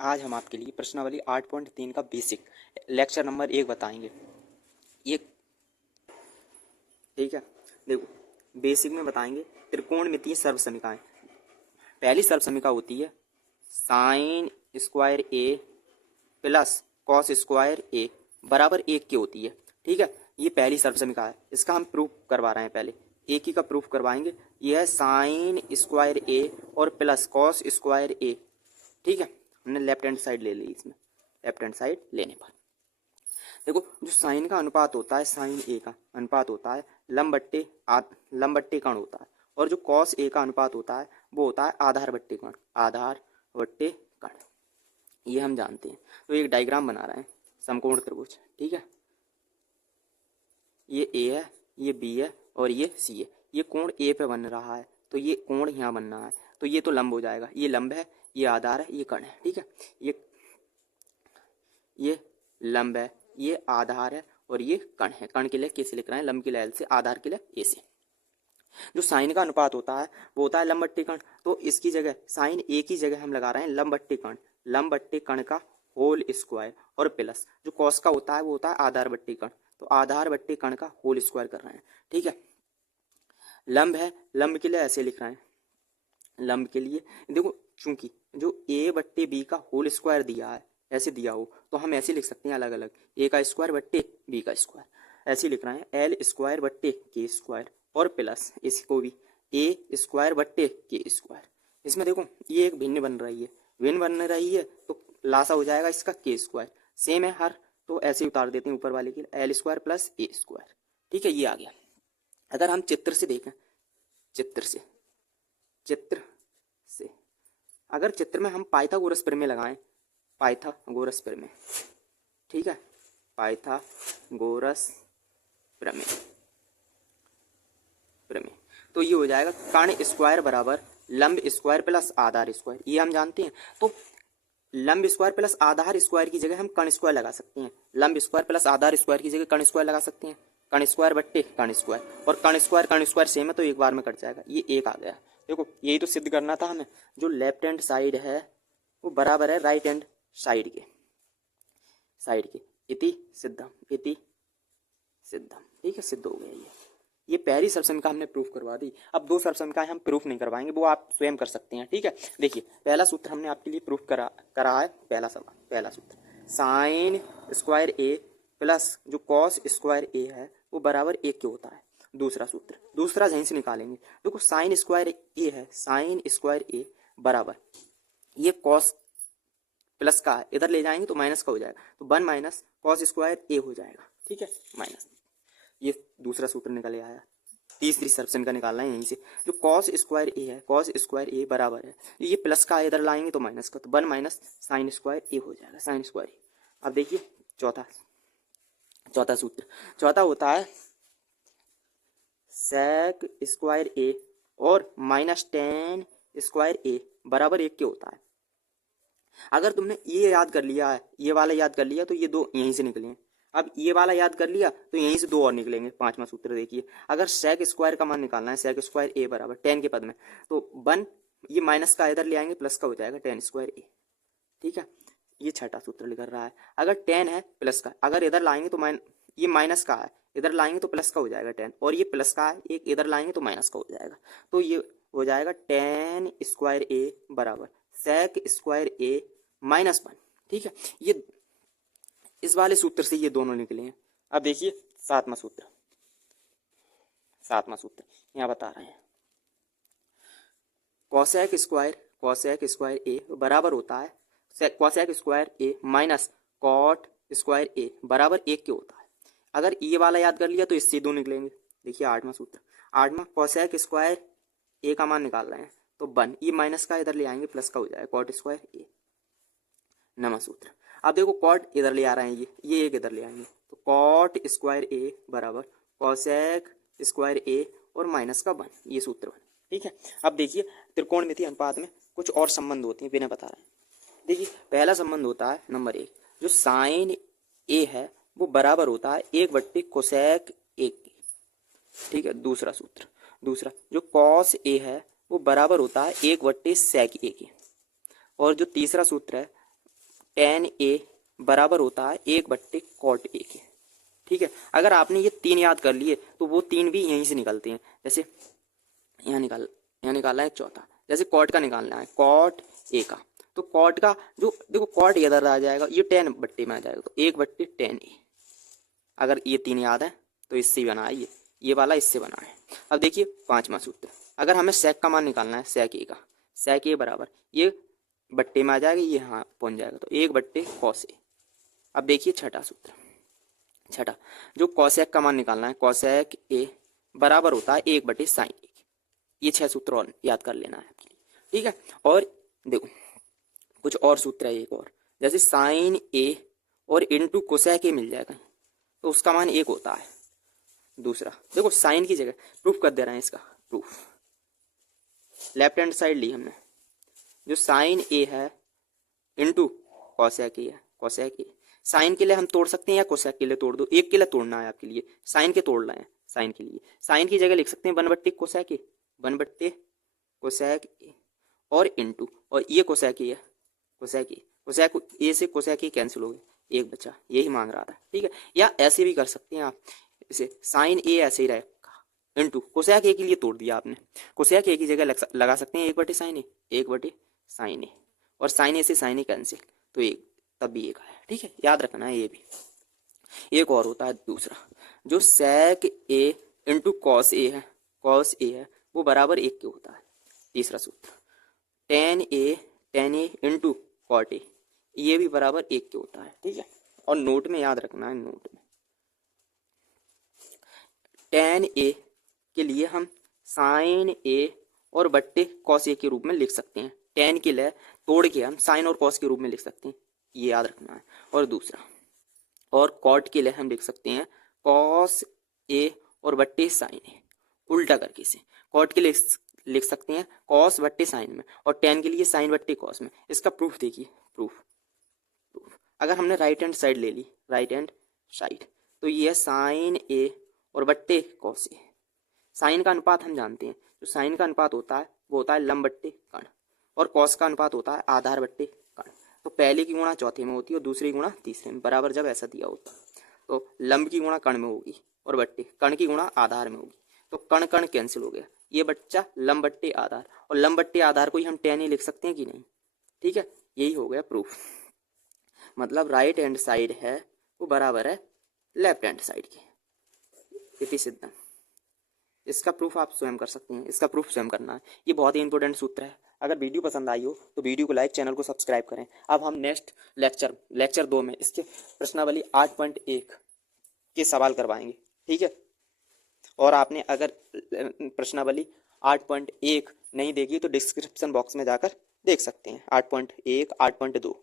आज हम आपके लिए प्रश्नावली 8.3 का बेसिक लेक्चर नंबर 1 बताएंगे। ये ठीक है। देखो बेसिक में बताएंगे त्रिकोणमितीय सर्वसमीकाएं। पहली सर्वसमीका होती है साइन स्क्वायर ए प्लस कॉस स्क्वायर ए बराबर 1 की होती है। ठीक है, ये पहली सर्वसमीका है। इसका हम प्रूफ करवा रहे हैं। पहले एक ही का प्रूफ करवाएंगे। यह है साइन स्क्वायर ए और प्लस कॉस स्क्वायर ए। ठीक है, हमने लेफ्ट हैंड साइड ले ली। इसमें लेफ्ट हैंड साइड लेने पर देखो जो साइन का अनुपात होता है, साइन ए का अनुपात होता है लंब बट्टे कर्ण होता है, और जो कॉस ए का अनुपात होता है वो होता है आधार बट्टे कर्ण। आधार बट्टे कर्ण ये हम जानते हैं। तो एक डायग्राम बना रहे हैं समकोण त्रिभुज। ठीक है, ये ए है, ये बी है और ये सी है। ये कोण ए पे बन रहा है तो ये कोण यहाँ बन रहा है, तो ये तो लंब हो जाएगा। ये लंब है, ये आधार है, ये कर्ण है। ठीक है, ये लंब है, ये आधार है और ये कर्ण है। कर्ण के लिए कैसे लिख रहे हैं? लंब के लिए एल से, आधार के लिए ए से। जो साइन का अनुपात होता है वो होता है लंब बट्टे कर्ण। तो इसकी जगह साइन ए की जगह हम लगा रहे हैं लंब बट्टे कर्ण। लंब बट्टे कर्ण का होल स्क्वायर और प्लस जो कॉस का होता है वो होता है आधार बट्टे कर्ण। तो आधार बट्टे कर्ण का होल स्क्वायर कर रहे हैं। ठीक है, लंब है, लंब के लिए ऐसे लिख रहे हैं। लंब के लिए देखो, चूंकि जो ए बट्टे बी का होल स्क्वायर दिया है, ऐसे दिया हो तो हम ऐसे लिख सकते हैं अलग अलग। ए का स्क्वायर बट्टे बी का स्क्वायर ऐसे लिख रहे हैं एल स्क्वायर बट्टे के स्क्वायर और प्लस इसको भी ए स्क्वायर बट्टे के स्क्वायर। इसमें देखो ये एक भिन्न बन रही है, भिन्न बन रही है तो लासा हो जाएगा इसका के स्क्वायर। सेम है हर, तो ऐसे उतार देते हैं ऊपर वाले के एल स्क्वायर प्लस ए स्क्वायर। ठीक है, ये आ गया। अगर हम चित्र से देखें, चित्र से अगर चित्र में हम पाइथागोरस प्रमेय लगाएं, पाइथागोरस प्रमेय। ठीक है, पाइथागोरस प्रमेय तो ये हो जाएगा कर्ण स्क्वायर बराबर लंब स्क्वायर प्लस आधार स्क्वायर। ये हम जानते हैं। तो लंब स्क्वायर प्लस आधार स्क्वायर की जगह हम कर्ण स्क्वायर लगा सकते हैं। लंब स्क्वायर प्लस आधार स्क्वायर की जगह कर्ण स्क्वायर लगा सकते हैं। कर्ण स्क्वायर बट्टे कर्ण स्क्वायर, और कर्ण स्क्वायर सेम है तो एक बार में कट जाएगा। ये एक आ गया। देखो यही तो सिद्ध करना था हमें। जो लेफ्ट हैंड साइड है वो बराबर है राइट हैंड साइड के। इति सिद्धम। ठीक है, सिद्ध हो गया ये पहली सर्वसमीका हमने प्रूफ करवा दी। अब दो सर्वसमीकाएं हम प्रूफ नहीं करवाएंगे, वो आप स्वयं कर सकते हैं। ठीक है, देखिए पहला सूत्र हमने आपके लिए प्रूफ करा है। पहला सूत्र साइन स्क्वायर ए प्लस जो कॉस स्क्वायर ए है वो बराबर 1 के होता है। दूसरा सूत्र, दूसरा यहीं से निकालेंगे। देखो साइन स्क्वायर ए है, साइन स्क्वायर ए बराबर ये कॉस प्लस का है, इधर ले जाएंगे तो माइनस का हो जाएगा, तो 1 माइनस कॉस स्क्वायर ए हो जाएगा। ठीक है, माइनस ये दूसरा सूत्र निकल आया। तीसरी सर्वसमीका निकालना है यहीं से। जो कॉस स्क्वायर ए है, कॉस स्क्वायर ए बराबर है ये प्लस का इधर लाएंगे तो माइनस का, तो 1 माइनस साइन स्क्वायर ए हो जाएगा, साइन स्क्वायर ए। अब देखिए चौथा सूत्र, चौथा होता है सेक स्क्वायर ए और माइनस टेन स्क्वायर ए बराबर 1 के होता है। अगर तुमने ये याद कर लिया है, ये वाला याद कर लिया तो ये दो यहीं से निकले हैं। अब ये वाला याद कर लिया तो यहीं से दो और निकलेंगे। पांचवा सूत्र देखिए, अगर सेक स्क्वायर का मान निकालना है, सेक स्क्वायर ए बराबर 10 के पद में, तो 1 ये माइनस का इधर ले आएंगे, प्लस का हो जाएगा 10 स्क्वायर ए। ठीक है, ये छठा सूत्र लिख रहा है। अगर 10 है प्लस का, अगर इधर लाएंगे तो ये माइनस का है, इधर लाएंगे तो प्लस का हो जाएगा 10, और ये प्लस का है, एक इधर लाएंगे तो माइनस का हो जाएगा, तो ये हो जाएगा 10 स्क्वायर ए बराबर सेक स्क्वायर ए माइनस 1। ठीक है, ये इस वाले सूत्र से ये दोनों निकले हैं। अब देखिए सातवां सूत्र यहाँ बता रहे हैं कॉसेक स्क्वायर ए बराबर होता है कॉसेक स्क्वायर ए माइनस कॉट स्क्वायर ए बराबर 1 के होता है। अगर ये वाला याद कर लिया तो इससे दो निकलेंगे। देखिए आठवां सूत्र, कॉसेक स्क्वायर ए का मान निकाल रहे हैं तो 1 ये माइनस का इधर ले आएंगे, प्लस का हो जाएगा कॉट स्क्वायर ए। नवा सूत्र, अब देखो कॉट इधर ले आ रहे हैं, ये एक इधर ले आएंगे तो कॉट स्क्वायर ए बराबर कॉसेक स्क्वायर ए और माइनस का 1, ये सूत्र बन। ठीक है, अब देखिए त्रिकोणमितीय अनुपात में कुछ और संबंध होते हैं, बिना बता रहे हैं। देखिए पहला संबंध होता है नंबर 1, जो साइन ए है वो बराबर होता है 1 बट्टे कोसेक ए की। ठीक है, दूसरा जो कॉस ए है वो बराबर होता है 1 बट्टे सेक ए की। और जो तीसरा सूत्र है tan a बराबर होता है 1/cot a के। ठीक है, अगर आपने ये 3 याद कर लिए तो वो 3 भी यहीं से निकलते हैं। जैसे यहाँ निकालना है चौथा, जैसे कॉट का निकालना है, कॉट ए का, तो कॉट का जो देखो कॉट इधर आ जाएगा, ये 10 में आ जाएगा, तो 1/tan a। अगर ये 3 याद है तो इससे बना है, ये वाला इससे बना है। अब देखिए 5वां सूत्र, अगर हमें सेक का मान निकालना है, सेक ए का, सेक ए बराबर ये बट्टे में आ जाएगा, ये यहाँ पहुंच जाएगा, तो 1/cos a। अब देखिए छठा सूत्र, छठा जो कॉसेक का मान निकालना है, कॉसेक ए बराबर होता है 1/sin a। ये 6 सूत्र और याद कर लेना है आपके लिए। ठीक है, और देखो कुछ और सूत्र है एक और, जैसे साइन ए और इंटू कोसेक ए मिल जाएगा तो उसका मान 1 होता है। दूसरा देखो साइन की जगह प्रूफ कर दे रहे हैं, इसका प्रूफ लेफ्ट हैंड साइड ली हमने, जो साइन ए है इंटू कोसेक ए है, कोसेक ए साइन के लिए हम तोड़ सकते हैं या कोसेक के लिए तोड़ दो, एक के लिए तोड़ना है आपके लिए, साइन के तोड़ रहे हैं, साइन के लिए साइन की जगह लिख सकते हैं 1/कोसेक ए, 1/कोसेक ए और इंटू, और ये कोसेक ए है, कोसेक ए, कोसेक ए से कोसेक ए कैंसिल हो गए, एक बचा, यही मांग रहा था। ठीक है, या ऐसे भी कर सकते हैं आप, इसे साइन ए ऐसे ही रहेगा इंटू कोसेक ए के लिए तोड़ दिया आपने, कोसेक ए की जगह लगा सकते हैं 1/sin ए, 1/sin ए, और साइन ए से साइन ए कैंसिल, तो एक तब भी एक आया। ठीक है, याद रखना है ये भी। एक और होता है दूसरा, जो सेक ए इंटू कॉस ए है, कॉस ए है वो बराबर 1 के होता है। तीसरा सूत्र tan a into cot a, ये भी बराबर 1 के होता है। ठीक है, और नोट में याद रखना है, नोट में tan a के लिए हम साइन ए और बट्टे कॉस ए के रूप में लिख सकते हैं, tan के लिए तोड़ के हम साइन और कॉस के रूप में लिख सकते हैं, ये याद रखना है। और दूसरा, और कॉट के लिए हम लिख सकते हैं कॉस ए और बट्टे साइन ए, उल्टा करके इसे कॉट के लिए लिख सकते हैं कॉस बट्टे साइन में, और tan के लिए साइन बट्टे कॉस में। इसका प्रूफ देखिए, प्रूफ अगर हमने राइट हैंड साइड ले ली, राइट हैंड साइड, तो ये है साइन ए और बट्टे कॉस ए। साइन का अनुपात हम जानते हैं, जो साइन का अनुपात होता है वो होता है लंब बट्टे कर्ण, और कॉस का अनुपात होता है आधार बट्टे कर्ण। तो पहले की गुणा चौथे में होती है और दूसरी गुणा तीसरे में, बराबर जब ऐसा दिया होता तो लंब की गुणा कर्ण में होगी और बट्टे कर्ण की गुणा आधार में होगी, तो कर्ण कर्ण कैंसिल हो गया, ये बच्चा लंब बट्टे आधार, और लंब बट्टे आधार को ही हम tan ही लिख सकते हैं कि नहीं। ठीक है, यही हो गया प्रूफ, मतलब राइट हैंड साइड है वो बराबर है लेफ्ट हैंड साइड के, इति सिद्धम। इसका प्रूफ आप स्वयं कर सकते हैं, इसका प्रूफ स्वयं करना है, ये बहुत ही इंपॉर्टेंट सूत्र है। अगर वीडियो पसंद आई हो तो वीडियो को लाइक, चैनल को सब्सक्राइब करें। अब हम नेक्स्ट लेक्चर 2 में इसके प्रश्नावली 8.1 के सवाल करवाएंगे। ठीक है, और आपने अगर प्रश्नावली 8.1 नहीं देखी तो डिस्क्रिप्शन बॉक्स में जाकर देख सकते हैं, 8.1, 8.2